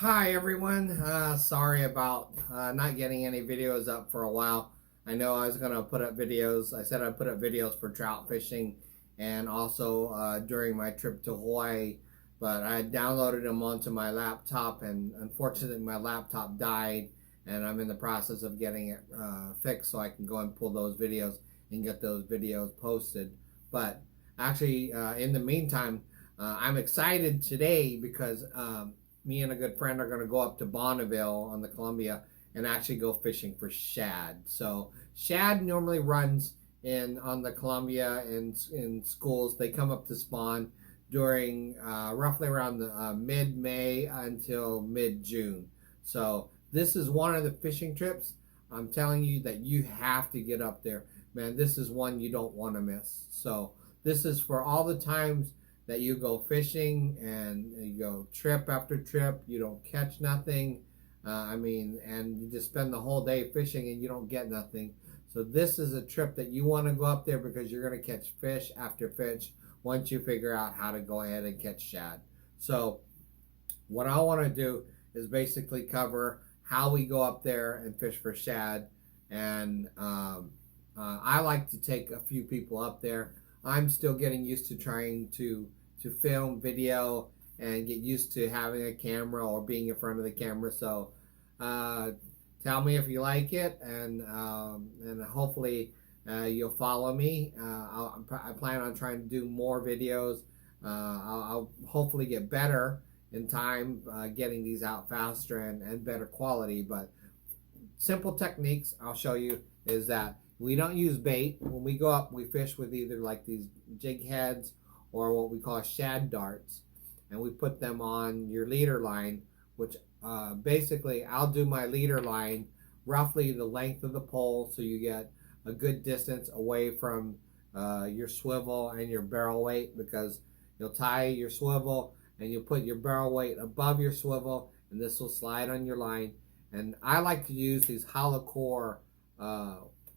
Hi everyone. Sorry about not getting any videos up for a while. I know I was gonna put up videos. I said I'd put up videos for trout fishing and also during my trip to Hawaii, but I downloaded them onto my laptop and unfortunately my laptop died and I'm in the process of getting it fixed so I can go and pull those videos and get those videos posted. But actually, in the meantime, I'm excited today because me and a good friend are going to go up to Bonneville on the Columbia and actually go fishing for shad. So shad normally runs in on the Columbia in schools. They come up to spawn during roughly around the mid-May until mid-June. So this is one of the fishing trips. I'm telling you that you have to get up there. Man, this is one you don't want to miss. So this is for all the times that you go fishing and you go trip after trip, you don't catch nothing. And you just spend the whole day fishing and you don't get nothing. So this is a trip that you want to go up there because you're going to catch fish after fish once you figure out how to go ahead and catch shad. So what I want to do is basically cover how we go up there and fish for shad. And I like to take a few people up there. I'm still getting used to trying to film video and get used to having a camera or being in front of the camera. So tell me if you like it, and hopefully you'll follow me. I plan on trying to do more videos. I'll hopefully get better in time, getting these out faster and better quality. But simple techniques I'll show you is that we don't use bait. When we go up, we fish with either like these jig heads or what we call shad darts, and we put them on your leader line, which basically I'll do my leader line roughly the length of the pole so you get a good distance away from your swivel and your barrel weight, because you'll tie your swivel and you'll put your barrel weight above your swivel and this will slide on your line. And I like to use these hollow core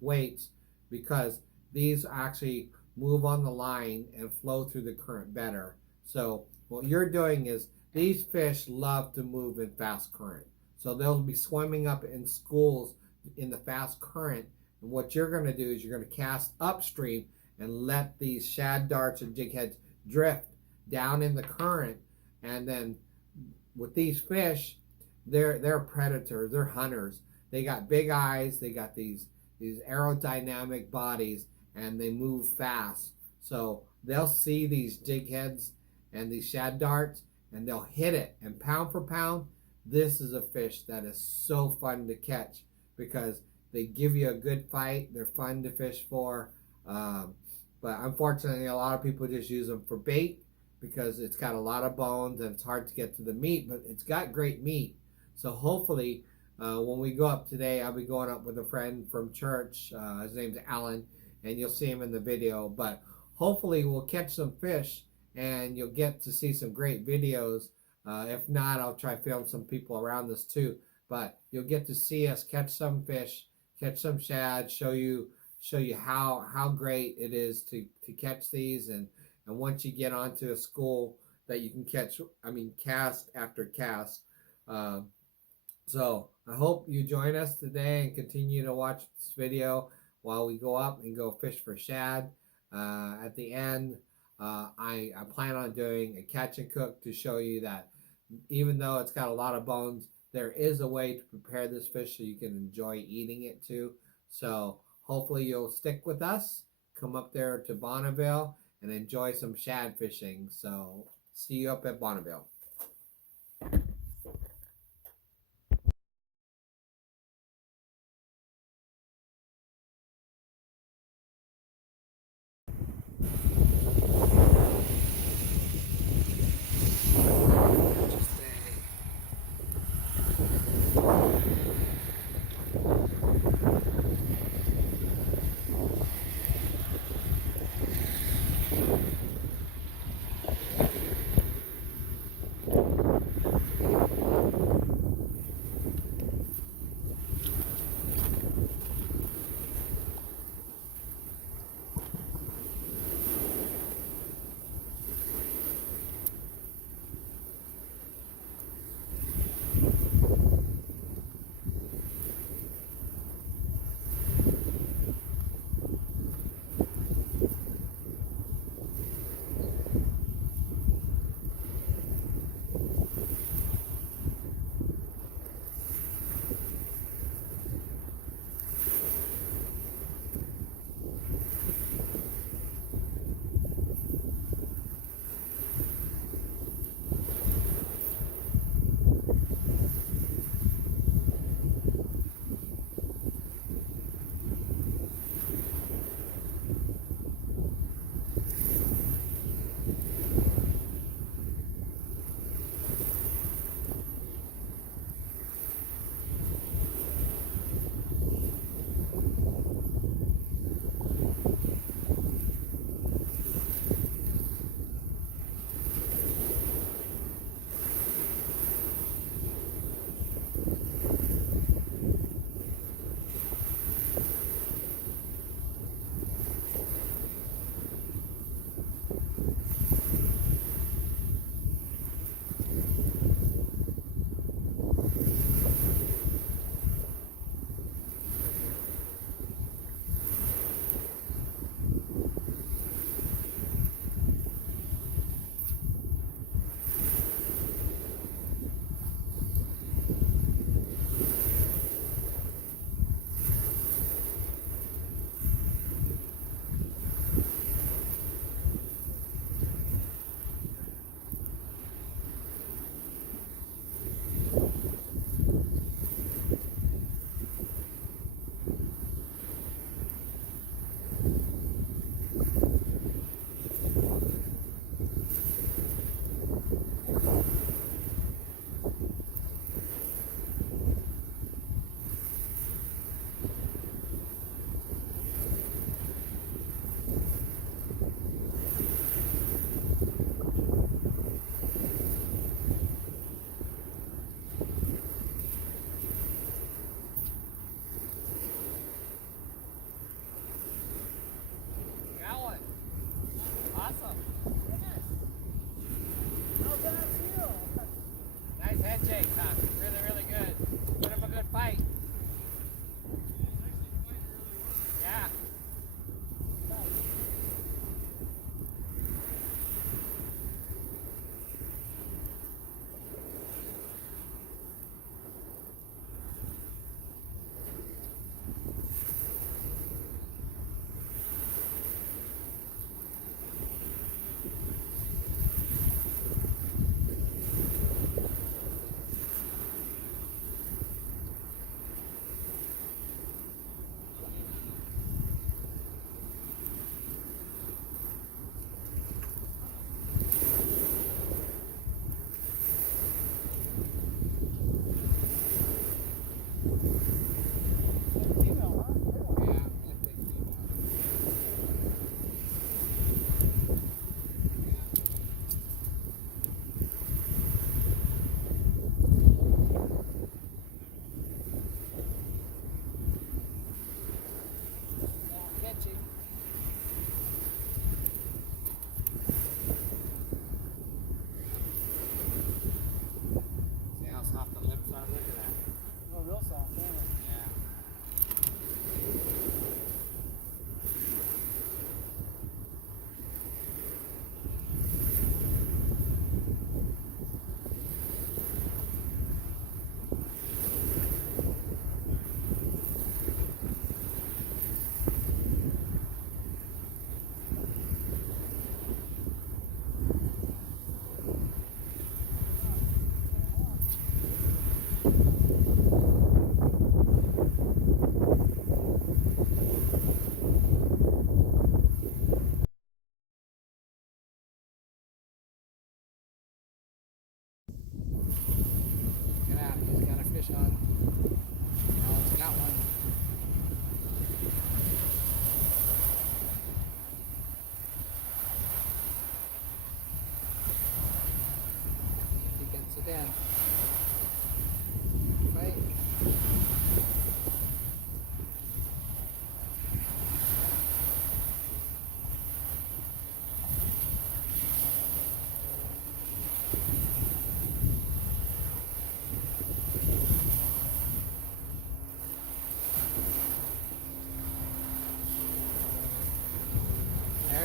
weights because these actually move on the line and flow through the current better. So what you're doing is these fish love to move in fast current. So they'll be swimming up in schools in the fast current. And what you're going to do is you're going to cast upstream and let these shad darts or jig heads drift down in the current. And then with these fish, they're predators, they're hunters. They got big eyes, they got these aerodynamic bodies, and they move fast. So they'll see these jig heads and these shad darts and they'll hit it, and pound for pound, this is a fish that is so fun to catch because they give you a good fight. They're fun to fish for. But unfortunately, a lot of people just use them for bait because it's got a lot of bones and it's hard to get to the meat, but it's got great meat. So hopefully when we go up today, I'll be going up with a friend from church. His name's Alan, and you'll see him in the video. But hopefully we'll catch some fish and you'll get to see some great videos. If not, I'll try to film some people around us too. But you'll get to see us catch some fish, catch some shad, show you how great it is to catch these. And once you get onto a school that you can catch, cast after cast. So I hope you join us today and continue to watch this video while we go up and go fish for shad. At the end, I plan on doing a catch and cook to show you that even though it's got a lot of bones, there is a way to prepare this fish so you can enjoy eating it too. So hopefully you'll stick with us, come up there to Bonneville and enjoy some shad fishing. So see you up at Bonneville.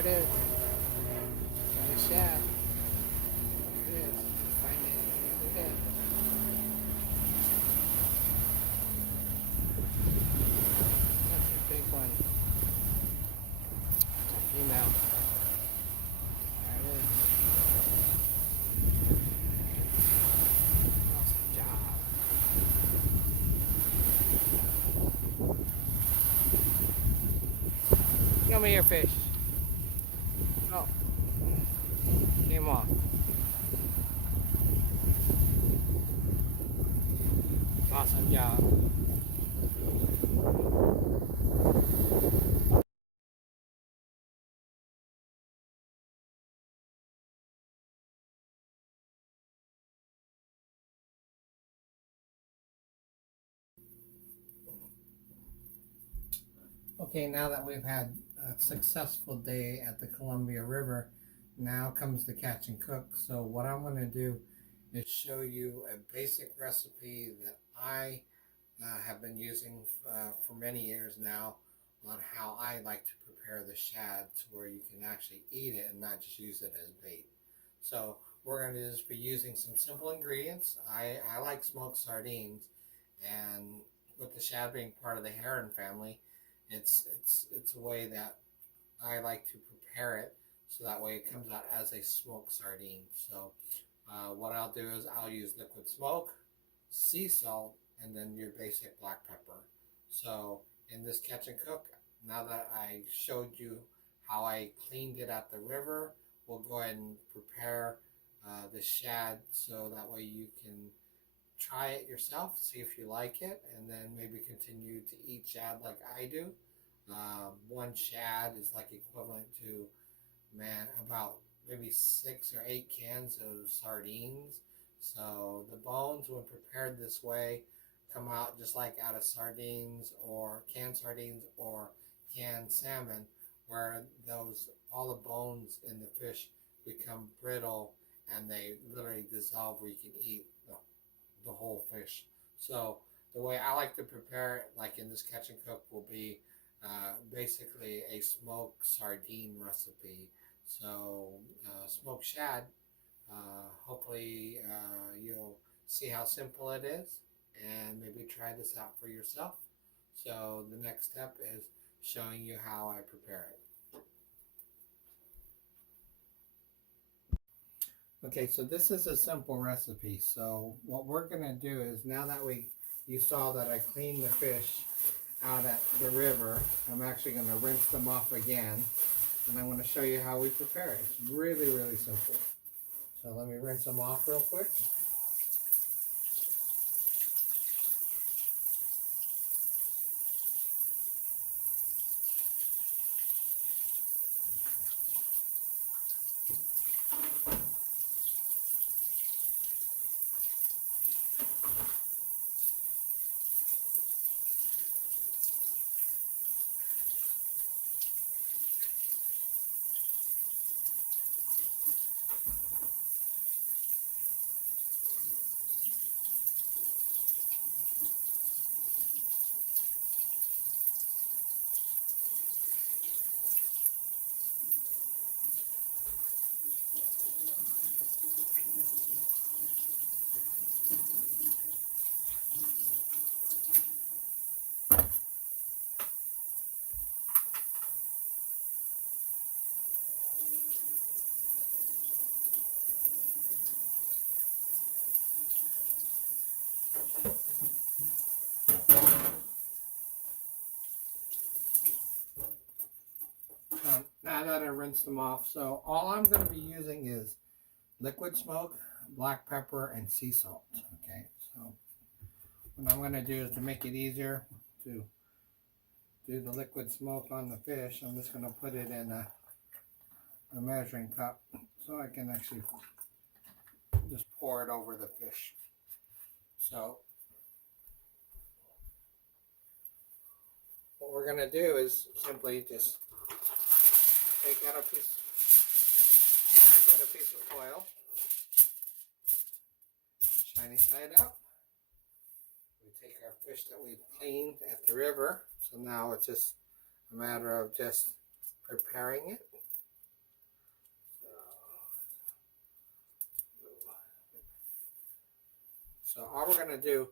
it is. The shad. There it is. Find it. Look at it. That's a big one. It's a female. There it is. Awesome job. Show me your fish. Oh, came off. Awesome job. Okay, now that we've had a successful day at the Columbia River, now comes the catch and cook. So what I'm going to do is show you a basic recipe that I have been using for many years now on how I like to prepare the shad to where you can actually eat it and not just use it as bait. So we're going to just be using some simple ingredients. I like smoked sardines, and with the shad being part of the heron family, it's a way that I like to prepare it so that way it comes out as a smoked sardine. So what I'll do is I'll use liquid smoke, sea salt, and then your basic black pepper. So in this catch and cook, now that I showed you how I cleaned it at the river, we'll go ahead and prepare the shad so that way you can try it yourself, see if you like it, and then maybe continue to eat shad like I do. One shad is like equivalent to, man, about maybe 6 or 8 cans of sardines. So the bones, when prepared this way, come out just like out of sardines or canned salmon, where those all the bones in the fish become brittle and they literally dissolve where you can eat the whole fish. So the way I like to prepare it, like in this catch and cook, will be basically a smoked sardine recipe. So smoked shad, hopefully you'll see how simple it is and maybe try this out for yourself. So the next step is showing you how I prepare it. Okay, so this is a simple recipe. So what we're gonna do is, now that you saw that I cleaned the fish out at the river, I'm actually gonna rinse them off again, and I'm gonna show you how we prepare it. It's really, really simple. So let me rinse them off real quick. Now that I rinsed them off, so all I'm going to be using is liquid smoke, black pepper, and sea salt. Okay, so what I'm going to do is, to make it easier to do the liquid smoke on the fish, I'm just going to put it in a measuring cup so I can actually just pour it over the fish. So what we're going to do is simply just take out a piece of foil, shiny side up. We take our fish that we've cleaned at the river. So now it's just a matter of just preparing it. So all we're going to do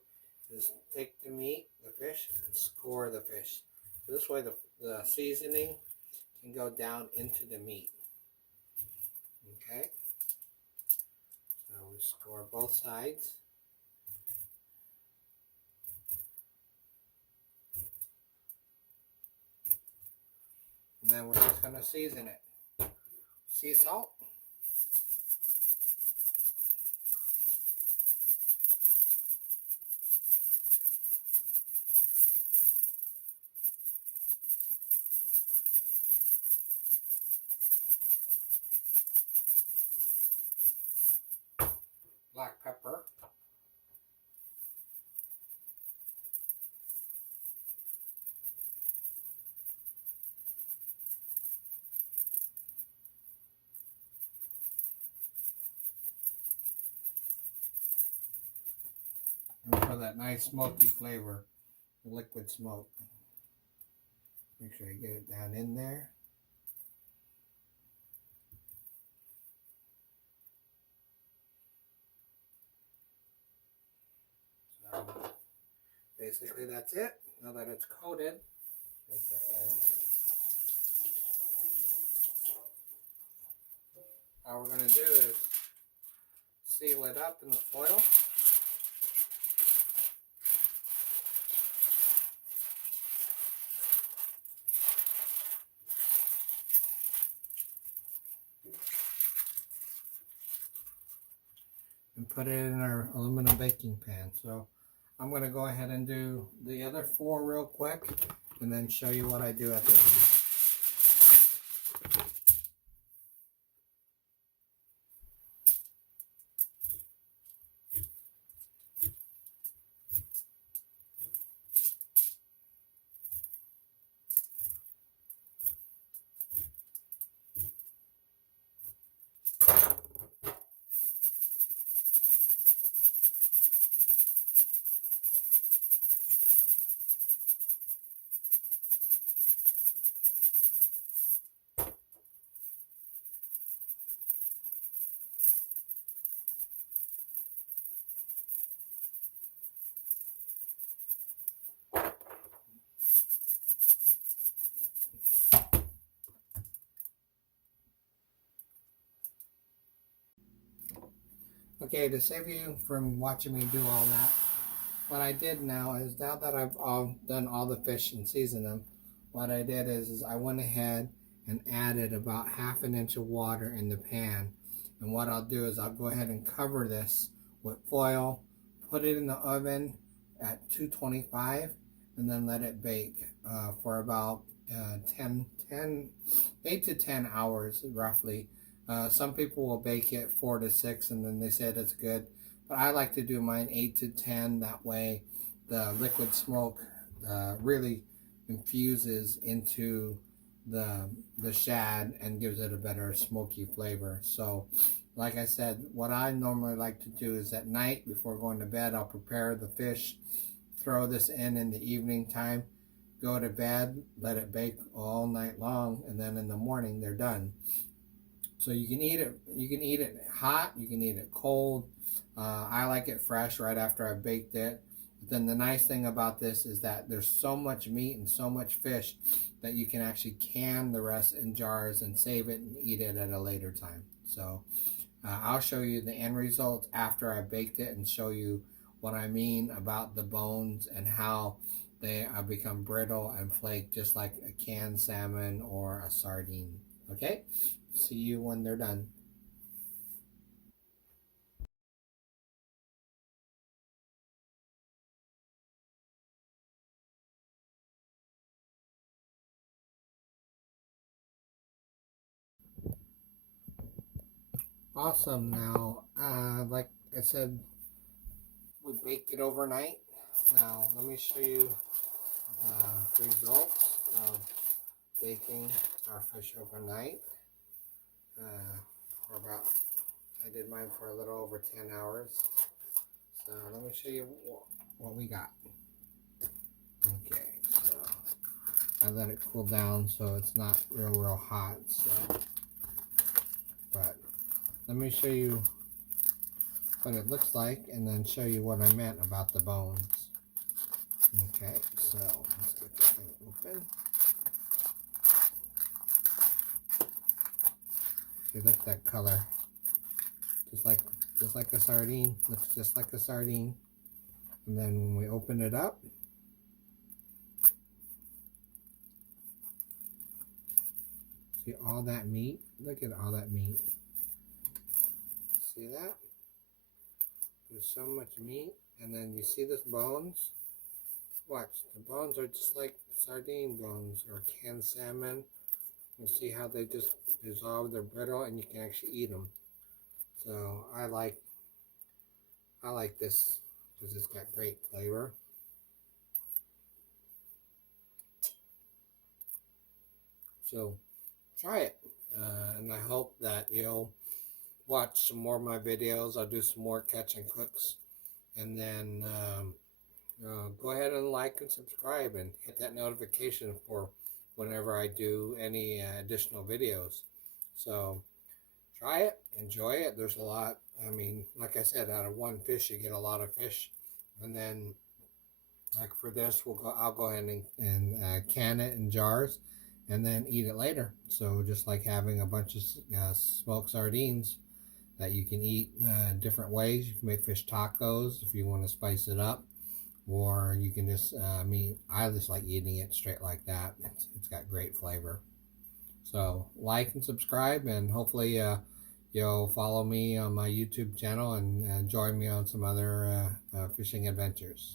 is take the meat, the fish, and score the fish. So this way the seasoning can go down into the meat. Okay? So we score both sides. And then we're just going to season it. Sea salt. Black pepper. And for that nice smoky flavor, liquid smoke. Make sure you get it down in there. So basically that's it. Now that it's coated, all we're going to do is seal it up in the foil. And put it in our aluminum baking pan. So I'm going to go ahead and do the other 4 real quick and then show you what I do at the end. Okay, to save you from watching me do all that, what I did now is, now that I've done all the fish and seasoned them, what I did is I went ahead and added about ½ inch of water in the pan. And what I'll do is I'll go ahead and cover this with foil, put it in the oven at 225, and then let it bake for about 8 to 10 hours roughly. Some people will bake it 4 to 6 and then they say it's good. But I like to do mine 8 to 10. That way the liquid smoke really infuses into the shad and gives it a better smoky flavor. So like I said, what I normally like to do is at night before going to bed, I'll prepare the fish, throw this in the evening time, go to bed, let it bake all night long, and then in the morning they're done. So you can eat it hot, you can eat it cold. I like it fresh right after I've baked it. But then the nice thing about this is that there's so much meat and so much fish that you can actually can the rest in jars and save it and eat it at a later time. So I'll show you the end result after I baked it and show you what I mean about the bones and how they become brittle and flake just like a canned salmon or a sardine. Okay? See you when they're done. Awesome. Now, like I said, we baked it overnight. Now, let me show you the results of baking our fish overnight. For about, I did mine for a little over 10 hours. So let me show you what we got. Okay, so I let it cool down so it's not real hot. So, but let me show you what it looks like and then show you what I meant about the bones. Okay, so let's get this thing open. See, look at that color. Just like a sardine. Looks just like a sardine. And then when we open it up, see all that meat? Look at all that meat. See that? There's so much meat. And then you see this bones? Watch, the bones are just like sardine bones or canned salmon. You see how they just dissolve, they're brittle, and you can actually eat them. So I like this because it's got great flavor. So try it, and I hope that you'll watch some more of my videos. I'll do some more catch and cooks, and then go ahead and like and subscribe and hit that notification for whenever I do any additional videos. So try it, enjoy it. There's a lot. I mean, like I said, out of one fish you get a lot of fish, and then like for this, I'll go ahead and can it in jars, and then eat it later. So just like having a bunch of smoked sardines that you can eat different ways. You can make fish tacos if you want to spice it up, or you can just, I just like eating it straight like that. It's got great flavor. So like and subscribe, and hopefully you'll follow me on my YouTube channel and join me on some other fishing adventures.